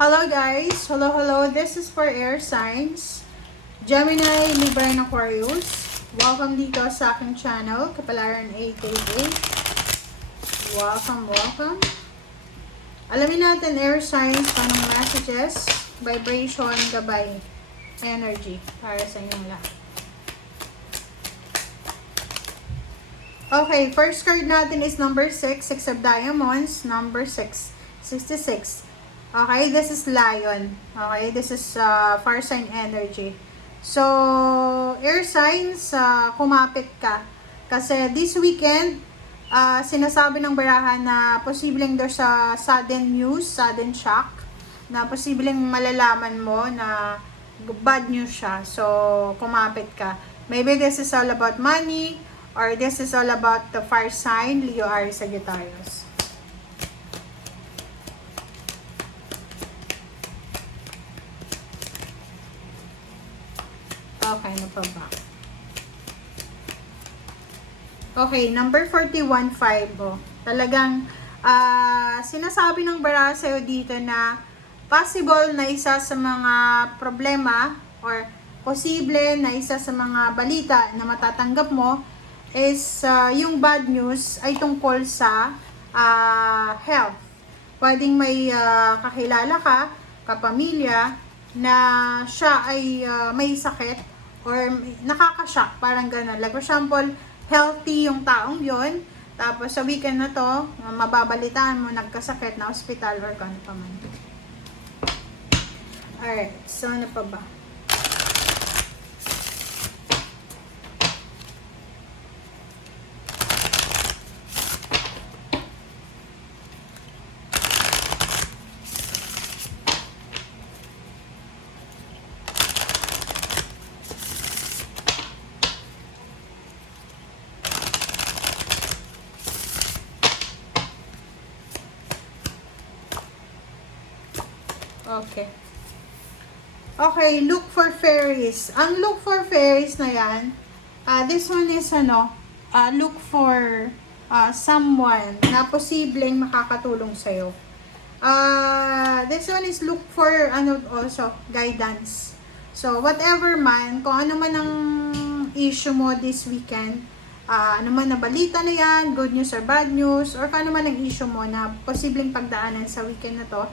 Hello guys! Hello! This is for air signs. Gemini, Libra, and Aquarius. Welcome dito sa aking channel, Kapalaran 888. Welcome. Alamin natin air signs, panong messages, vibration, gabay, energy para sa inyong lahat. Okay, first card natin is number 6 of diamonds, number 66. Okay, this is Lion. Okay, this is fire sign energy. So, air signs, kumapit ka. Kasi this weekend, sinasabi ng barahan na posibleng there's a sudden news, sudden shock, na posibleng malalaman mo na bad news siya. So, kumapit ka. Maybe this is all about money, or this is all about the fire sign, Leo, Aries, Sagittarius. Okay, ano pa ba? Okay, number 41.5. Oh. Talagang sinasabi ng baraha sa'yo dito na possible na isa sa mga problema or posible na isa sa mga balita na matatanggap mo is yung bad news ay tungkol sa health. Pwedeng may kakilala ka, kapamilya, na siya ay may sakit or nakaka-shock, parang gano'n. Like for example, healthy yung taong yon, tapos sa weekend na to, mababalitaan mo nagkasakit na hospital or kano pa man. Alright, so ano pa ba? Okay, look for fairies. Ang look for fairies na yan, this one is look for someone na posibleng makakatulong sa'yo. This one is look for also guidance. So whatever man, kung ano man ang issue mo this weekend, ano man na balita na yan, good news or bad news, or kung ano man ang issue mo na posibleng pagdaanan sa weekend na to,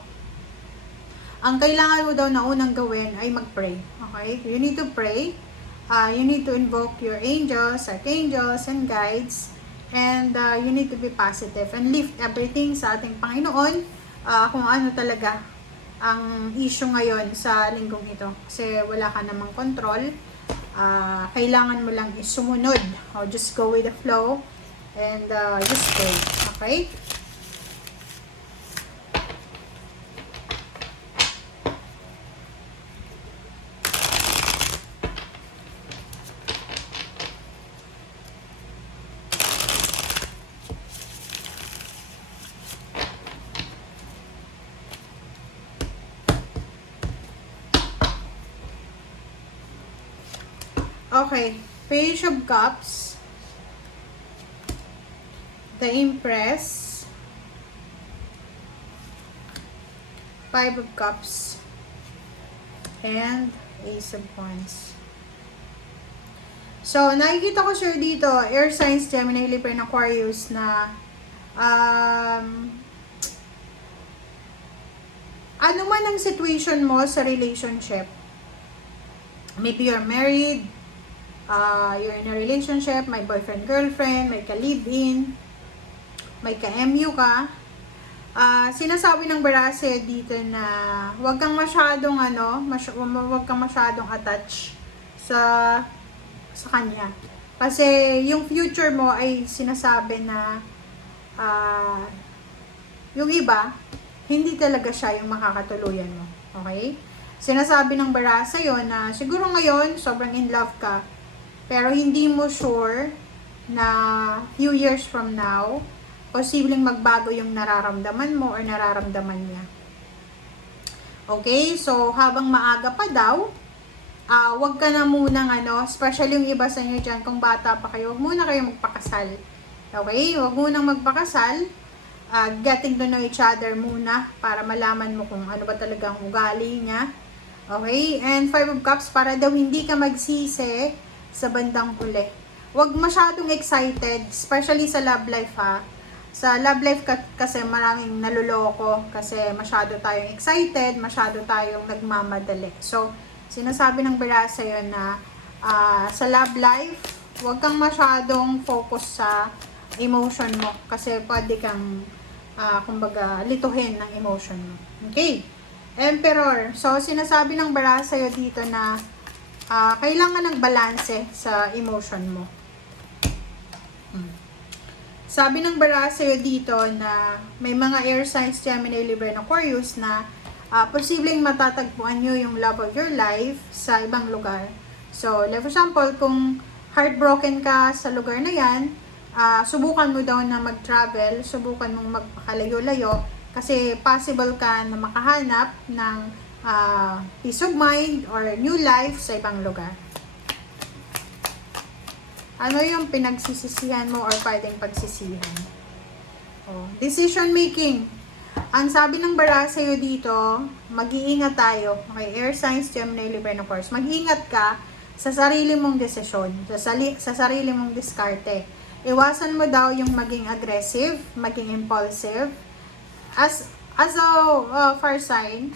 ang kailangan mo daw na unang gawin ay mag-pray. Okay? You need to pray. You need to invoke your angels, archangels, and guides. And you need to be positive and lift everything sa ating Panginoon kung ano talaga ang issue ngayon sa linggong ito. Kasi wala ka namang control. Kailangan mo lang sumunod. Just go with the flow and just pray. Okay? Okay, Page of Cups, the Empress, Five of Cups, and Ace of Wands. So, nakikita ko sure dito, air signs, Gemini, Libra, and Aquarius na ano man ang situation mo sa relationship, maybe you're married, you're in a relationship, may boyfriend, girlfriend, may ka-live-in, may ka-MU ka, sinasabi ng barase dito na huwag kang masyadong attach sa kanya. Kasi yung future mo ay sinasabi na yung iba, hindi talaga siya yung makakatuluyan mo. Okay? Sinasabi ng barasa yon na siguro ngayon, sobrang in love ka, pero hindi mo sure na few years from now, posibleng magbago yung nararamdaman mo or nararamdaman niya. Okay? So, habang maaga pa daw, wag ka na munang especially yung iba sa inyo dyan, kung bata pa kayo, wag muna kayo magpakasal. Okay? Wag munang magpakasal. getting to know each other muna para malaman mo kung ano ba talagang ugali niya. Okay? And 5 of Cups para daw hindi ka magsisi sa bandang huli. Huwag masyadong excited, especially sa love life ha. Sa love life kasi maraming naluloko kasi masyado tayong excited, masyado tayong nagmamadali. So, sinasabi ng Bira sa'yo na sa love life, huwag kang masyadong focus sa emotion mo kasi pwede kang kumbaga lituhin ng emotion mo. Okay? Emperor. So, sinasabi ng Bira sa'yo dito na kailangan ng balanse sa emotion mo. Sabi ng Bira sa'yo dito na may mga air signs, Gemini, Libra, and Aquarius na posibleng matatagpuan nyo yung love of your life sa ibang lugar. So, like for example, kung heartbroken ka sa lugar na yan, subukan mo daw na mag-travel, subukan mong magpakalayo-layo, kasi possible ka na makahanap ng peace of mind or new life sa ibang lugar. Ano yung pinagsisisihan mo or pwedeng pagsisihan? Decision making. Ang sabi ng Bira sa'yo dito, mag-iingat tayo. Okay, air signs, Gemini, Libra, and Aquarius. Mag-iingat ka sa sarili mong desisyon, sa sarili mong diskarte. Iwasan mo daw yung maging aggressive, maging impulsive. As a fire sign,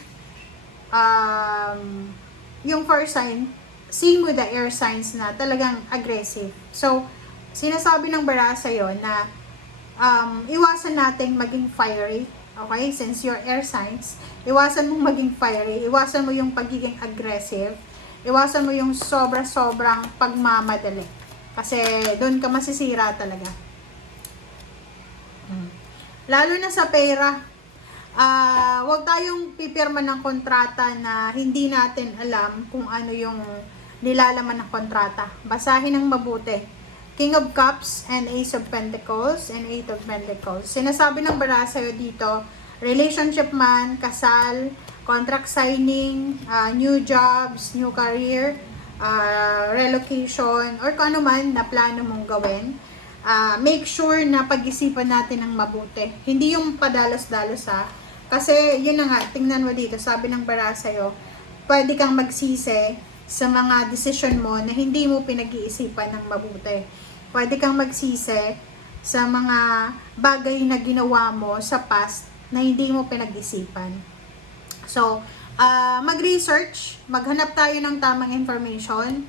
yung fire sign, same with the air signs na talagang aggressive. So, sinasabi ng Bira sa'yo na iwasan nating maging fiery. Okay? Since you're air signs, iwasan mong maging fiery, iwasan mo yung pagiging aggressive, iwasan mo yung sobra-sobrang pagmamadali. Kasi doon ka masisira talaga. Lalo na sa pera, huwag tayong pipirma ng kontrata na hindi natin alam kung ano yung nilalaman ng kontrata. Basahin ng mabuti. King of Cups and Ace of Pentacles and Eight of Pentacles. Sinasabi ng Bira sa'yo dito, relationship man, kasal, contract signing, new jobs, new career, relocation, or kung ano man na plano mong gawin. Make sure na pag-isipan natin ng mabuti. Hindi yung padalos-dalos ha. Kasi yun na nga, tingnan mo dito, sabi ng Bira sa'yo, pwede kang magsisi sa mga decision mo na hindi mo pinag-iisipan ng mabuti. Pwede kang magsisi sa mga bagay na ginawa mo sa past na hindi mo pinag-isipan. So, mag-research, maghanap tayo ng tamang information,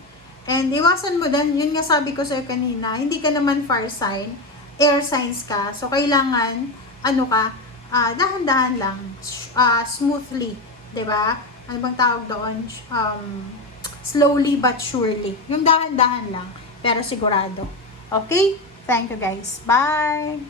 and iwasan mo din, yun nga sabi ko sa'yo kanina, hindi ka naman fire sign, air signs ka, so kailangan, dahan-dahan lang, smoothly, 'di ba? Ano bang tawag doon? Slowly but surely. Yung dahan-dahan lang, pero sigurado. Okay? Thank you guys. Bye!